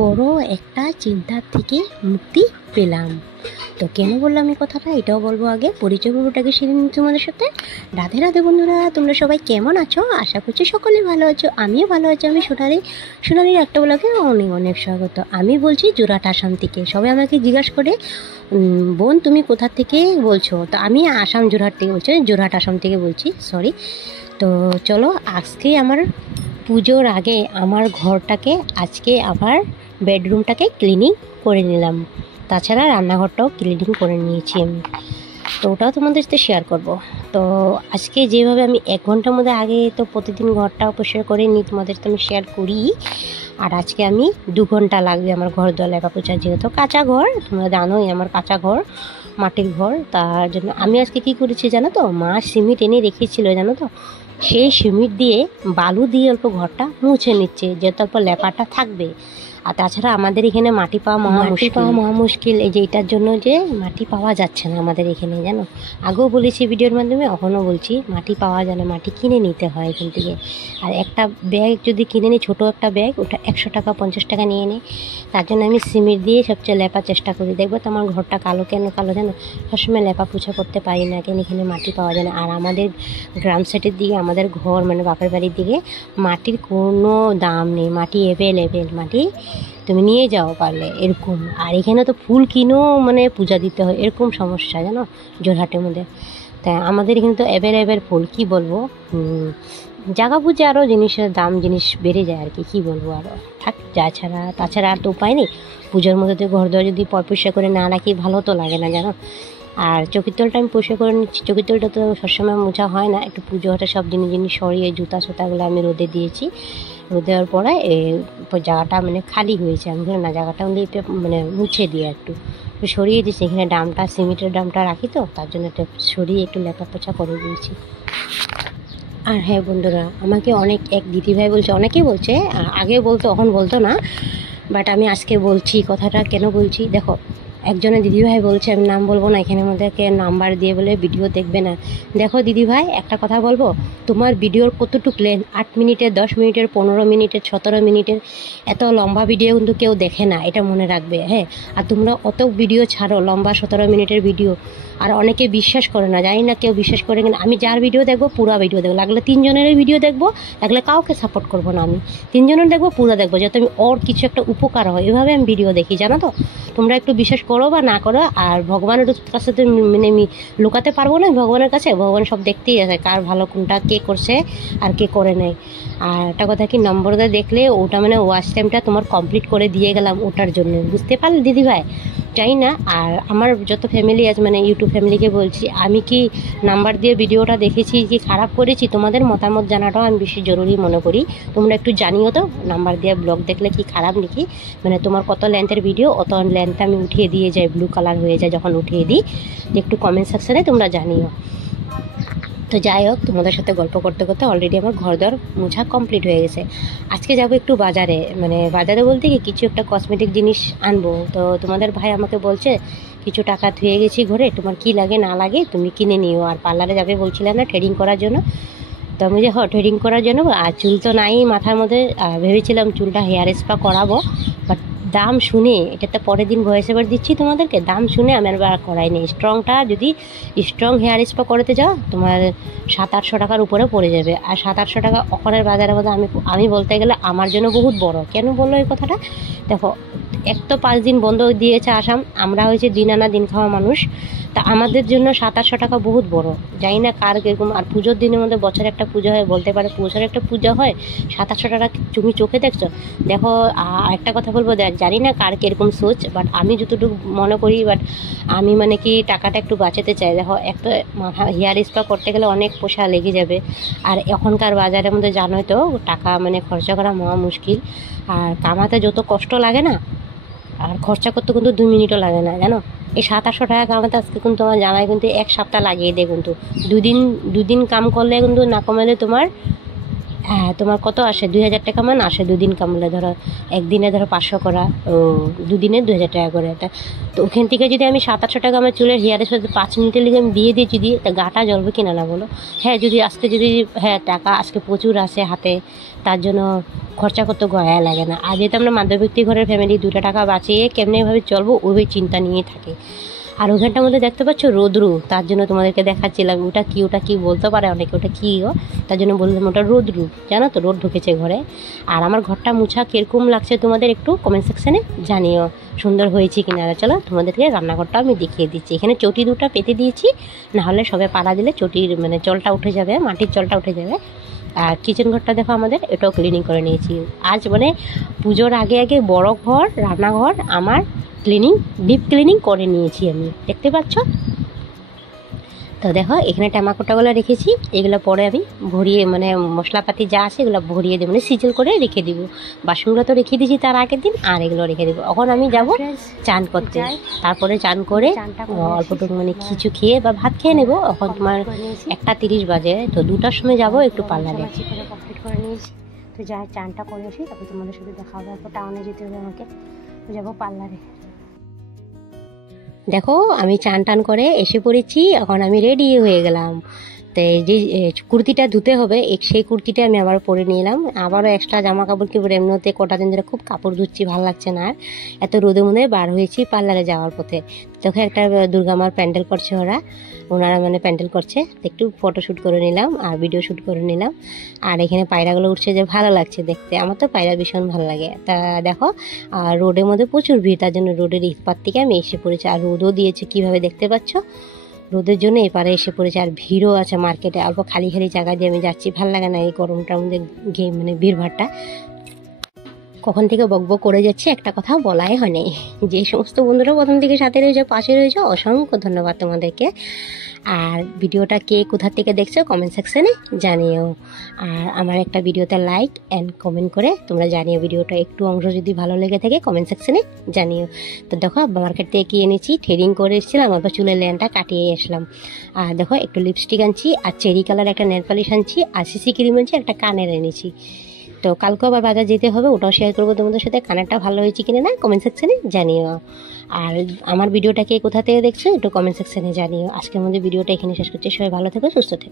বড় একটা চিন্তার থেকে মুক্তি পেলাম। তো কেন বললাম এই কথাটা এটাও বলবো। আগে পরিচয় পর্বটাকে সেরে নিই তোমাদের সাথে। রাধে রাধে বন্ধুরা, তোমরা সবাই কেমন আছো? আশা করছি সকলে ভালো আছো, আমিও ভালো আছি। আমি সোনালির একটা ব্লগে অনেক অনেক স্বাগত। আমি বলছি যোরহাট আসাম থেকে। সবাই আমাকে জিজ্ঞাসা করে বোন তুমি কোথা থেকে বলছো? তো আমি আসাম যোরহাট থেকে বলছি, যোরহাট আসাম থেকে বলছি, সরি। তো চলো, আজকে আমার পুজোর আগে আমার ঘরটাকে আজকে আবার বেডরুমটাকে ক্লিনিং করে নিলাম। তাছাড়া রান্নাঘরটাও ক্লিনিং করে নিয়েছি আমি, তো ওটাও তোমাদের সাথে শেয়ার করব। তো আজকে যেভাবে আমি 1 ঘন্টার মধ্যে, আগে তো প্রতিদিন ঘরটা পরিষ্কার করে নিই, তোমাদের সাথে আমি শেয়ার করি। আর আজকে আমি 2 ঘন্টা লাগবে আমার ঘর দোয়া লেপা পোছা, যেহেতু কাঁচা ঘর, তোমরা জানোই আমার কাঁচা ঘর, মাটির ঘর। তার জন্য আমি আজকে কি করেছি জানো তো, মা সিমেন্ট এনে রেখেছিল জানো তো, সেই সিমেন্ট দিয়ে বালু দিয়ে অল্প ঘরটা মুছে নিচ্ছে, যেহেতু অল্প লেপাটা থাকবে। আর তাছাড়া আমাদের এখানে মাটি পাওয়া মহা মুশকিল। এই যে এটার জন্য যে মাটি পাওয়া যাচ্ছে না আমাদের এখানে, জানো। আগেও বলেছি ভিডিওর মাধ্যমে, এখনও বলছি, মাটি পাওয়া যায় না, মাটি কিনে নিতে হয় এখান থেকে। আর একটা ব্যাগ যদি কিনে নিই, ছোটো একটা ব্যাগ, ওটা 100 টাকা 50 টাকা নিয়ে নেয়। তার জন্য আমি সিমেন্ট দিয়ে সবচেয়ে লেপার চেষ্টা করি। দেখবো তো আমার ঘরটা কালো কেন কালো জানো, সবসময় লেপা পোছা করতে পারি না, কেন এখানে মাটি পাওয়া যায় না। আর আমাদের গ্রাম সাইডের দিকে, আমাদের ঘর মানে বাপের বাড়ির দিকে মাটির কোনো দাম নেই, মাটি অ্যাভেলেবেল, মাটি তুমি নিয়ে যাও পারলে এরকম। আর এখানে তো ফুল কিনেও মানে পূজা দিতে হয়, এরকম সমস্যা জানো যোরহাটের মধ্যে। তাই আমাদের এখানে তো অ্যাভেলেবেল ফুল, কি বলবো, জায়গা বুঝে আরও জিনিসের দাম জিনিস বেড়ে যায় আর কি বলবো। আরও থাক, তাছাড়া আর তো উপায় নেই। পুজোর মধ্যে তো ঘর দোয়া যদি পরিষ্কার করে না রাখি ভালো তো লাগে না জানো। আর চকির তলটা আমি পরিষ্কার করে নিচ্ছি। চকির তলটা তো সবসময় মোছা হয় না, একটু পুজো হাটে সব জিনিস সরিয়ে জুতা সুতাগুলো আমি রোদে দিয়েছি। রোদে দেওয়ার পরে জায়গাটা মানে খালি হয়েছে, আমি না জায়গাটা মানে মুছে দিয়ে একটু সরিয়ে দিয়েছি। এখানে ডামটা, সিমেন্টের ডামটা রাখি, তো তার জন্য একটা সরিয়ে একটু লেপা পোছা করে দিয়েছি। আর হ্যাঁ বন্ধুরা, আমাকে এক দিদিভাই বলছে, অনেকেই বলছে, আগে বলতো এখন বলতো না, বাট আমি আজকে বলছি কথাটা। কেন বলছি দেখো, একজনের দিদিভাই বলছে, আমি নাম বলবো না এখানের মধ্যে, কে নাম্বার দিয়ে বলে ভিডিও দেখবে না। দেখো দিদিভাই, একটা কথা বলবো, তোমার ভিডিওর কতটুকু লেন, 8 মিনিটের, 10 মিনিটের, 15 মিনিটের, 17 মিনিটের, এত লম্বা ভিডিও কিন্তু কেউ দেখে না, এটা মনে রাখবে। হ্যাঁ, আর তোমরা অত ভিডিও ছাড়ো, লম্বা 17 মিনিটের ভিডিও, আর অনেকে বিশ্বাস করে না, জানি না কেউ বিশ্বাস করে কিনা। আমি যার ভিডিও দেখবো পুরা ভিডিও দেখবো, লাগলে 3 জনের ভিডিও দেখবো, লাগলে কাউকে সাপোর্ট করবো না, আমি 3 জনের দেখবো, পুরো দেখবো, যাতে আমি ওর কিছু একটা উপকার হয়, এভাবে আমি ভিডিও দেখি, জানো তো। তোমরা একটু বিশ্বাস করো বা না করো, আর ভগবানের কাছে তো মানে আমি লুকাতে পারবো না, ভগবানের কাছে ভগবান সব দেখতেই আছে, কার ভালো কোনটা কে করছে আর কে করে নেয়। আর একটা কথা কি, নম্বরটা দেখলে ওটা মানে ওয়াচ টাইমটা তোমার কমপ্লিট করে দিয়ে গেলাম ওটার জন্য, বুঝতে পারলে দিদিভাই? চাই না। আর আমার যত ফ্যামিলি আছে, মানে ইউটিউব ফ্যামিলিকে বলছি, আমি কি নাম্বার দিয়ে ভিডিওটা দেখেছি কি খারাপ করেছি, তোমাদের মতামত জানাটাও আমি বেশি জরুরি মনে করি। তোমরা একটু জানিও তো, নাম্বার দিয়ে ব্লগ দেখলে কি খারাপ নাকি, মানে তোমার কত লেন্থের ভিডিও, অত লেন্থটা আমি উঠিয়ে দিয়ে যাই, ব্লু কালার হয়ে যায় যখন উঠিয়ে দিই, একটু কমেন্ট সেকশানে তোমরা জানিও। তো যাই হোক, তোমাদের সাথে গল্প করতে করতে অলরেডি আমার ঘর দর মোছা কমপ্লিট হয়ে গেছে। আজকে যাবো একটু বাজারে, মানে বাজারে বলতে কি কিছু একটা কসমেটিক জিনিস আনবো। তো তোমাদের ভাই আমাকে বলছে, কিছু টাকা ধুয়ে গেছি ঘরে, তোমার কি লাগে না লাগে তুমি কিনে নিও। আর পার্লারে যাবে বলছিলাম না থ্রেডিং করার জন্য, তো আমি যে থ্রেডিং করার জন্য, আর চুল তো নাই মাথার মধ্যে, ভেবেছিলাম চুলটা হেয়ার স্পা করাবো, বাট দাম শুনে, এটা তো পরের দিন ভয়েস ওভার দিচ্ছি তোমাদেরকে, দাম শুনে আমি আর করাইনি। যদি স্ট্রং হেয়ার স্পা করতে যাও, তোমার 700-800 টাকার উপরে পড়ে যাবে। আর 700-800 টাকা ওখানের বাজারের মধ্যে আমি বলতে গেলে আমার জন্য বহুত বড়। কেন বললো এই কথাটা? দেখো, এক তো 5 দিন বন্ধ দিয়েছে আসাম, আমরা হয়েছে দিন আনা দিন খাওয়া মানুষ, তা আমাদের জন্য 700-800 টাকা বহুত বড়। জানি না কার কীরকম। আর পুজোর দিনের মধ্যে বছরে একটা পুজো হয়, বলতে পারে বছরে একটা পুজো হয়, 700-800 টাকা তুমি চোখে দেখছো? দেখো, একটা কথা বলবো, জানি না কার কীরকম সোচ, বাট আমি যতটুকু মনে করি, বাট আমি মানে কি টাকাটা একটু বাঁচাতে চাই। দেখো, একটা হেয়ার স্পা করতে গেলে অনেক পয়সা লেগে যাবে, আর এখনকার বাজারের মধ্যে জানোই তো টাকা মানে খরচা করা মহা মুশকিল। আর কামাতে যত কষ্ট লাগে না, আর খরচা করতে কিন্তু 2 মিনিটও লাগে না, জানো। এই 700-800 টাকা কামাতে আজকে কিন্তু আমার জামাই কিন্তু 1 সপ্তাহ লাগিয়ে দেয়, কিন্তু দুদিন কাম করলে কিন্তু না কমালে তোমার হ্যাঁ, তোমার কত আসে? 2000 টাকা মান আসে দুদিন কামলে। ধরো একদিনে ধরো 500 করা, ও দুদিনে 2000 টাকা করে। তো ওখান থেকে যদি আমি 700-800 টাকা আমার চুলের হেয়ারের সাথে 5 মিনিটের লিগে আমি দিয়ে দিই, যদি তা গাটা জ্বলবে কিনা না বলো? হ্যাঁ, যদি আজকে যদি হ্যাঁ টাকা আজকে প্রচুর আসে হাতে, তার জন্য খরচা করতে গয়া লাগে না। আর যেহেতু আমরা মধ্যবিত্ত ঘরের ফ্যামিলি, 2 টাকা বাঁচিয়ে কেমনিভাবে চলবো ওই চিন্তা নিয়ে থাকে। আর ওখানটার মধ্যে দেখতে পাচ্ছ রোদ্রু, তার জন্য তোমাদেরকে দেখাচ্ছিলাম ওটা কি বলতে পারে অনেকে, ওটা কী গো, তার জন্য বললাম ওটা রোদ্রু। জানো তো, রোদ ঢুকেছে ঘরে। আর আমার ঘরটা মুছা কীরকম লাগছে তোমাদের একটু কমেন্ট সেকশানে জানিও, সুন্দর হয়েছে কিনা। চলো তোমাদেরকে রান্নাঘরটা আমি দেখিয়ে দিচ্ছি। এখানে চটি দুটো পেতে দিয়েছি, নাহলে সবে পাড়া দিলে চটির মানে জলটা উঠে যাবে, মাটির জলটা উঠে যাবে। আর কিচেন ঘরটা দেখো আমাদের, এটাও ক্লিনিং করে নিয়েছি আজ, মানে পুজোর আগে আগে বড় ঘর রান্নাঘর আমার ডিপ ক্লিনিং করে নিয়েছি আমি, দেখতে পাচ্ছ তো। দেখো এখানে টমেটোগুলো রেখেছি, এগুলো পরে আমি ভরিয়ে মানে মশলাপাতি যা আছে এগুলো ভরিয়ে দেবো, মানে সিজল করে রেখে দিব। বাসনগুলো তো রেখে দিয়েছি তার আগের দিন, আর এগুলো রেখে দেবো। এখন আমি যাব চান করতে, তারপরে চান করে অল্পটুকু মানে কিছু খেয়ে বা ভাত খেয়ে নেবো। এখন তোমার 1:30 বাজে, তো 2টার সময় যাব একটু পার্লারে। কমপ্লিট করে নিয়েছি, তো যাই চানটা করে আসি, তারপর তোমাদের সাথে দেখা হবে। তারপর টাউনে যেতে হবে আমাকে, তো যাবো পার্লারে। দেখো আমি চান টান করে এসে পড়েছি, এখন আমি রেডি হয়ে গেলাম। তো এই যে কুর্তিটা ধুতে হবে, সেই কুর্তিটা আমি আবার পরে নিলাম। আবারও এক্সট্রা জামা কাপড় কি পরে, এমনিতে কটা দিন ধরে খুব কাপড় ধুচ্ছি, ভালো লাগছে না আর। এত রোদে মধ্যে বার হয়েছি পার্লারে যাওয়ার পথে। তখন একটা দুর্গা মার প্যান্ডেল করছে ওনারা মানে প্যান্ডেল করছে, একটু ফটোশ্যুট করে নিলাম আর ভিডিও শ্যুট করে নিলাম। আর এখানে পায়রাগুলো উঠছে, যে ভালো লাগছে দেখতে, আমার তো পায়রা ভীষণ ভালো লাগে। তা দেখো রোডের মধ্যে প্রচুর ভিড়, তার জন্য রোডের ইস্পাত থেকে আমি এসে পড়েছি। আর রোদও দিয়েছে কীভাবে দেখতে পাচ্ছ, রোদের জন্য এপারে এসে পড়েছে। আর ভিড়ও আছে মার্কেটে, অল্প খালি খালি জায়গা দিয়ে আমি যাচ্ছি, ভালো লাগে না এই গরমটার মধ্যে মানে ভিড়ভাড়টা। কখন থেকে বকবক করে যাচ্ছে, একটা কথা বলাই হয়নি। যে সমস্ত বন্ধুরা প্রথম থেকে সাথে রয়েছে, পাশে রয়েছে, অসংখ্য ধন্যবাদ তোমাদেরকে। আর ভিডিওটা কে কোথা থেকে দেখছো কমেন্ট সেকশানে জানিও। আর আমার একটা ভিডিওতে লাইক অ্যান্ড কমেন্ট করে তোমরা জানিও, ভিডিওটা একটু অংশ যদি ভালো লেগে থাকে কমেন্ট সেকশানে জানিও। তো দেখো মার্কেট থেকে কি এনেছি, থ্রেডিং করে এসেছিলাম, আবার চুলের লেনটা কাটিয়ে আসলাম। আর দেখো একটু লিপস্টিক আনছি, আর চেরি কালার একটা নেল পালিশ আনছি, আর সিসি ক্রিম আনছি, একটা কানের এনেছি। তো কালকে আবার বাজার যেতে হবে, ওটাও শেয়ার করবো তোমাদের সাথে। কানেরটা ভালো হয়েছে কিনা না কমেন্ট সেকশানে জানিও। আর আমার ভিডিওটাকে কোথা থেকে দেখছো একটু কমেন্ট সেকশানে জানিও। আজকের মধ্যে ভিডিওটা এখানে শেষ করছি, সবাই ভালো থেকো, সুস্থ থেকো।